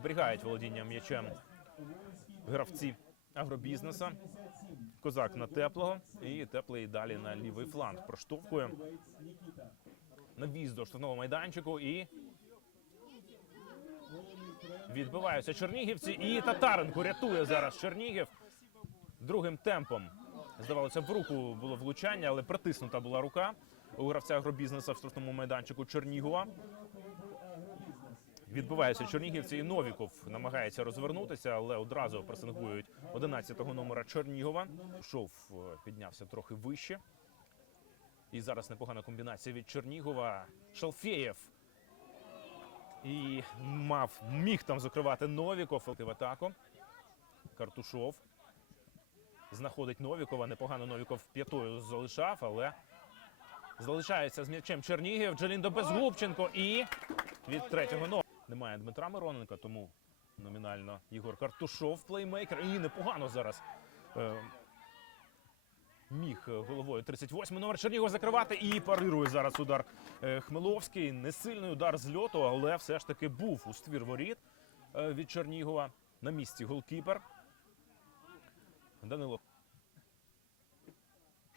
Зберігають володіння м'ячем гравці агробізнеса. Козак на теплого і теплий далі на лівий фланг. Проштовхує на в'їзд до штрафного майданчику і відбиваються чернігівці. І Татаренко рятує зараз Чернігів другим темпом. Здавалося, в руку було влучання, але притиснута була рука у гравця агробізнеса в штрафному майданчику Чернігова. Відбиваються чернігівці і Новіков намагається розвернутися, але одразу пресингують 11-го номера Чернігова. Шов е, піднявся трохи вище. І зараз непогана комбінація від Чернігова. Шалфєєв. І мав міг там закривати Новіков в атаку. Картушов знаходить Новікова. Непогано Новіков п'ятою залишав, але залишається з м'ячем Чернігів. Джаліндо Безгубченко і від третього номера. Немає Дмитра Мироненка, тому номінально Ігор Картушов, плеймейкер. І непогано зараз е, міг головою 38 номер Чернігов закривати і парирує зараз удар е, Хмеловський. Несильний удар з льоту, але все ж таки був у ствір воріт е, від Чернігова. На місці голкіпер. Данило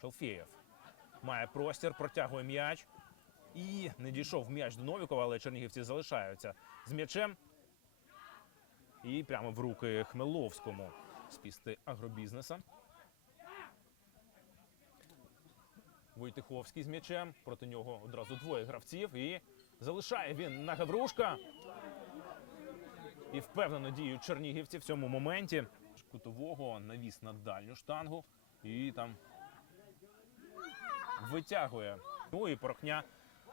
Шалфєєв має простір, протягує м'яч. І не дійшов м'яч до Новікова, але чернігівці залишаються з м'ячем. І прямо в руки Хмеловському з пісти агробізнеса. Войтиховський з м'ячем. Проти нього одразу двоє гравців. І залишає він на Гаврушка. І впевнено діють чернігівці в цьому моменті. Кутового навіс на дальню штангу. І там витягує. Ну і порохня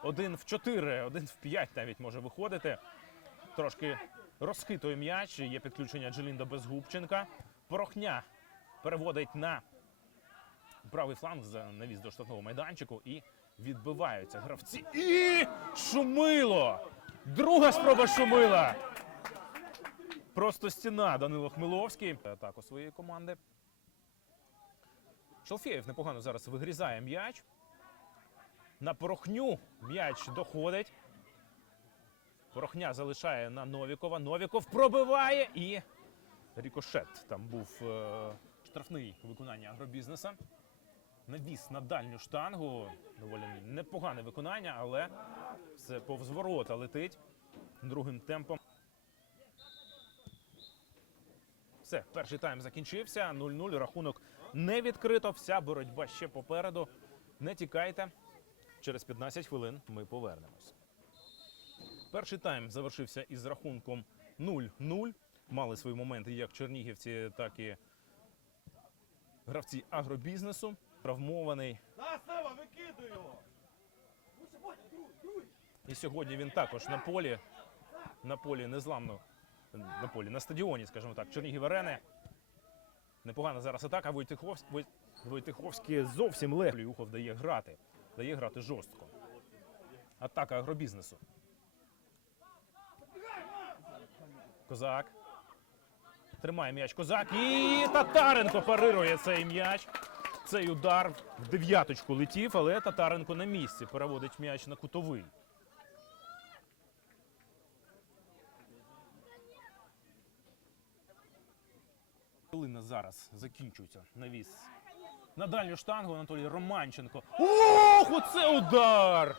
один в 4, один в 5 навіть може виходити. Трошки розхитує м'яч. Є підключення Джелінда Безгубченка. Порохня переводить на правий фланг за навіс до штатного майданчику і відбиваються гравці. І шумило! Друга спроба шумила. Просто стіна Данило Хмиловський. Атаку своєї команди. Шалфєєв непогано зараз вигрізає м'яч. На порохню м'яч доходить. Порохня залишає на Новікова. Новіков пробиває і рікошет. Там був е, штрафний виконання агробізнеса. Навіс на дальню штангу. Доволі непогане виконання, але все повз ворота летить другим темпом. Все, перший тайм закінчився. 0-0. Рахунок не відкрито. Вся боротьба ще попереду. Не тікайте. Через 15 хвилин ми повернемось. Перший тайм завершився із рахунком 0-0. Мали свої моменти як чернігівці, так і гравці агробізнесу. Травмований. І сьогодні він також на полі. На полі незламно. На полі, на стадіоні, скажімо так, Чернігів Арени. Непогана зараз атака. Войтиховський зовсім легко. Юхов дає грати. Дає грати жорстко. Атака агробізнесу. Козак. Тримає м'яч Козак. І Татаренко парирує цей м'яч. Цей удар в дев'яточку летів, але Татаренко на місці переводить м'яч на кутовий. Хвилина зараз закінчується навіс на дальню штангу Анатолій Романченко. Ох, оце удар!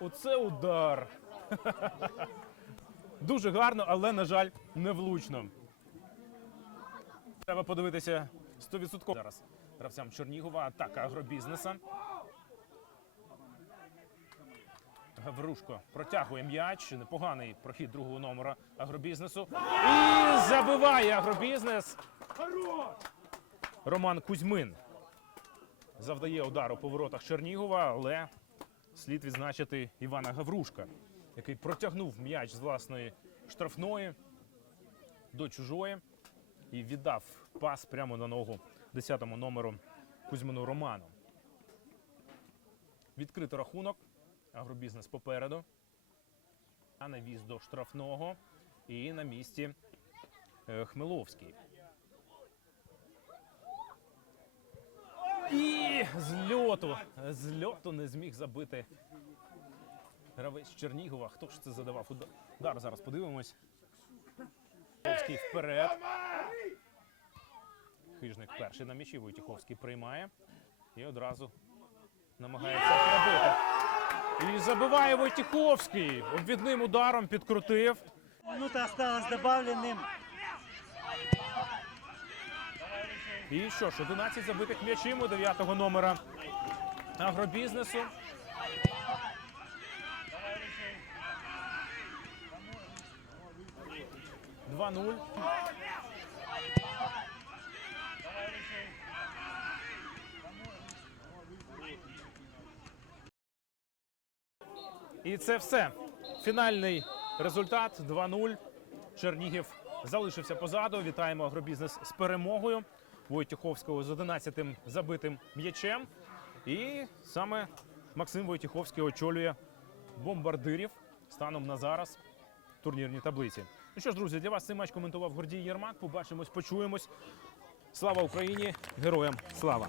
Оце удар! Дуже гарно, але, на жаль, невлучно. Треба подивитися 100% зараз. Гравцям Чернігова атака агробізнеса. Гаврушко протягує м'яч. Непоганий прохід другого номера агробізнесу. І забиває агробізнес. Роман Кузьмин завдає удару по воротах Чернігова, але слід відзначити Івана Гаврушка, який протягнув м'яч з власної штрафної до чужої і віддав пас прямо на ногу 10-му номеру Кузьмину Роману. Відкрито рахунок. Агробізнес попереду. А навіз до штрафного. І на місці е, Хмеловський. І з льоту, з льоту не зміг забити гравець Чернігова. Хто ж це задавав удар? Зараз подивимось. Войтіховський вперед. Хижник перший на м'ячі. Войтіховський приймає і одразу намагається пробити. І забиває Войтіховський. Обвідним ударом підкрутив. Минута осталась добавленным. І що ж, 11 забитих м'ячів у 9-го номера агробізнесу. Два нуль. І це все. Фінальний результат 2-0. Чернігів залишився позаду. Вітаємо агробізнес з перемогою. Войтюховського з 11-тим забитим м'ячем. І саме Максим Войтіховський очолює бомбардирів станом на зараз в турнірній таблиці. Ну що ж, друзі, для вас цей матч коментував Гордій Єрмак. Побачимось, почуємось. Слава Україні! Героям слава!